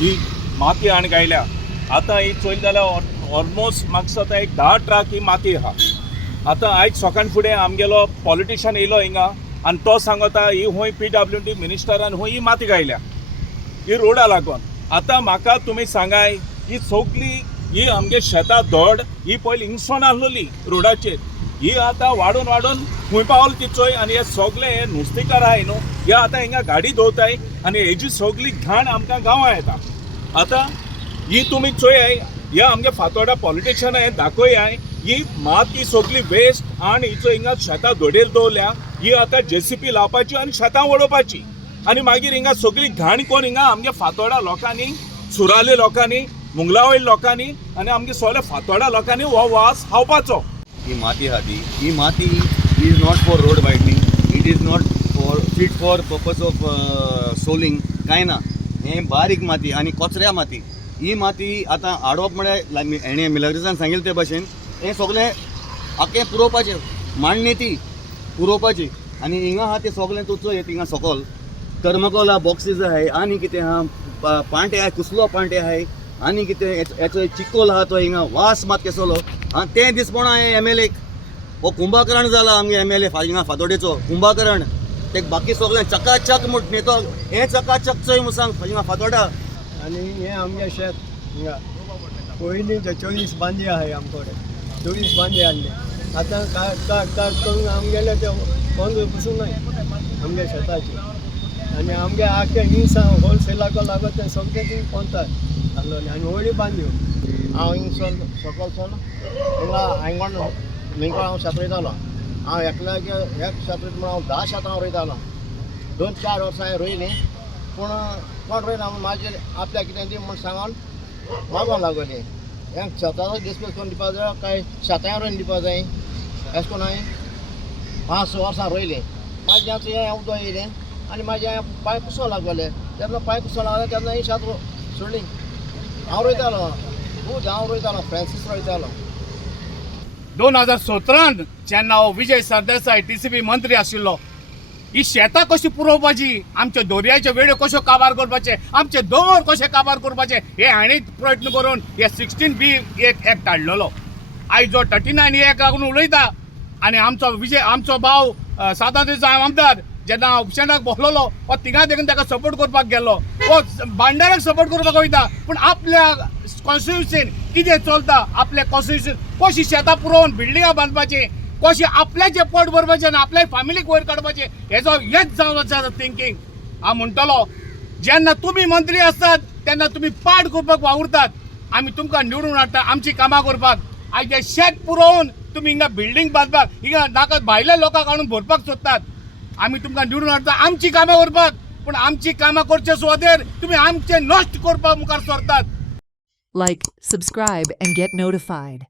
ही माती हाण गायल्या. आतां ही चोयली जाल्यार ऑलमोस्ट म्हाका दिसता एक 10 ट्रक ही माती आहा. आतां आयज सकाळ फुडें आमगेलो पॉलिटिशियन येयलो हिंगा आनी तो सांगता ही हूंय PWD मिनिस्टरान हूंय ही माती गायल्या ही रोडा लागून. आतां म्हाका तुमी सांगाय ही सगळी ही आमगे शेतां धड ही पयलीं हिंगसोन आसलोली रोडाचेर, ही आतां वाडून वाडून खंय पावल ती चोय. आनी हे सगळे हे नुस्तेकार आहाय न्हू हे आतां हिंगा गाडी दवरताय आनी हेजी सगळी घाण आमकां गांवां येता. आतां ही तुमी चोय हे आमगे फातोर्डा पॉलिटिशियन हे दाखोयाय ही माती सगळी वेस्ट आनी हिचो हिंगा शेतां धोडेर दवरल्या. ही आतां JCP लावपाची आनी शेतां वडोवपाची आनी मागीर हिंगा सगळी घाण कोण हिंगा आमगे फातोर्डा लोकांनी, सुराले लोकांनी, मुंगलावय लोकांनी आनी आमगे सगळ्या फातोर्डा लोकांनी हो वास खावपाचो. ही माती आहा ती ही माती is not for road widening, it is not for fit for purpose of soling, कांय ना. हें बारीक माती आनी कचऱ्या माती. ही माती आतां हाडप म्हळ्यार हेणें मिलग्रिसान सांगिल्लें ते भाशेन हें सगळें आख्खें पुरोवपाचें, मांडणी ती पुरोवपाची. आनी हिंगा आहा तें सगळें तूं चोय हिंगा सकयल थर्मोकोल आहा, बॉक्सीस आहाय, आनी कितें आहा, पांटे आहाय, कुसलो पांटे आहाय, आनी कितें हेचो चिकोल आहा तो हिंगा वास मात केसलो. तें दिसपण हांवें MLA हो कुंभकर्ण जाला आमगे MLA हिंगा फातोर्डेचो कुंभकर्ण. ते बाकी सगळें चकाचक म्हूण न्हेतो हें चकाचक चोय म्हूण सांग हिंगा फातोर्डा. आनी हें आमगे शेत हिंगा पयलीं 24 बांदी आहाय आमचे कडेन, 24 बांदी आहले. आतां काट करून आमगेले ते बंद बसूं नाय आमगे शेताचे. आनी आमगे आख्खे हिंग होलसेलाक लागत ते सगळे ती पोंतात आहलोले आनी व्हडली बांद्यो. हांव हिंगसोन सकलसून हिंगा आंगण लिंका हांव शेत रोयतालो. हांव एकल्यागे एक शेत रोयता म्हण हांव 10 शेतां रोयतालो. 2-4 वर्सां हांवें रोयलीं पूण कोण रोयना म्हाजेर आपल्या कितें दी म्हूण सांगून मागोंक लागोली. हें शेताचो डिस्प्यूट करून दिवपा जाय काय शेतां रोवन दिवपा जाय अशें करून हांवें 5-6 वर्सां रोयलीं. म्हाजें आतां हें उदक येयलें आनी म्हाजें पांय कुसोंक लागले. तेन्ना पांय कुसोंक लागले तेन्ना ही शेत सोडली. हांव रोयतालो खूब हांव रोयतालो फ्रांसीस रोयतालो. 2017 जेन्ना हो विजय सरदेसाय TCP मंत्री आशिल्लो ही शेतां कशी पुरोवपाची, आमचे दर्याचे वेळो कश्यो काबार करपाचे, आमचे दोंगर कशे काबार करपाचे हे हांणी प्रयत्न करून हे 16B एक्ट हाडलेलो. आयज जो 39 एक्ट लागून उलयता आनी आमचो भाव सादादेव आमदार जेन्ना ऑप्शनाक बसलोलो हो तिगा देखून ताका सपोर्ट करपाक गेल्लो. हो भांडाराक सपोर्ट करपाक वयता पूण आपल्या कॉन्स्टिट्युन्सीन कितें चलता, आपल्या कॉन्स्टिट्युन्सीन कशी शेतां पुरोवन बिल्डिंगां बांदपाची, कशी आपल्याचें पोट भरपाचें आनी आपल्या फॅमिलीक वयर काडपाचें हेच जावन आसा थिंकींग. हांव म्हणटलो जेन्ना तुमी मंत्री आसतात तेन्ना तुमी पाड करपाक वावुरतात, आमी तुमकां निवडून हाडटा आमची कामां करपाक. आयज हें शेत पुरोवन तुमी हिंगा बिल्डींग बांदपाक हिंगा नाका भायल्या लोकांक हाडून भरपाक सोदतात. आमी तुमकां निवडून हाडटा आमची कामां करपाक, पूण आमची कामां करचे सुवातेर तुमी आमचे नश्ट करपाक मुखार सरतात. Like, subscribe, and get notified.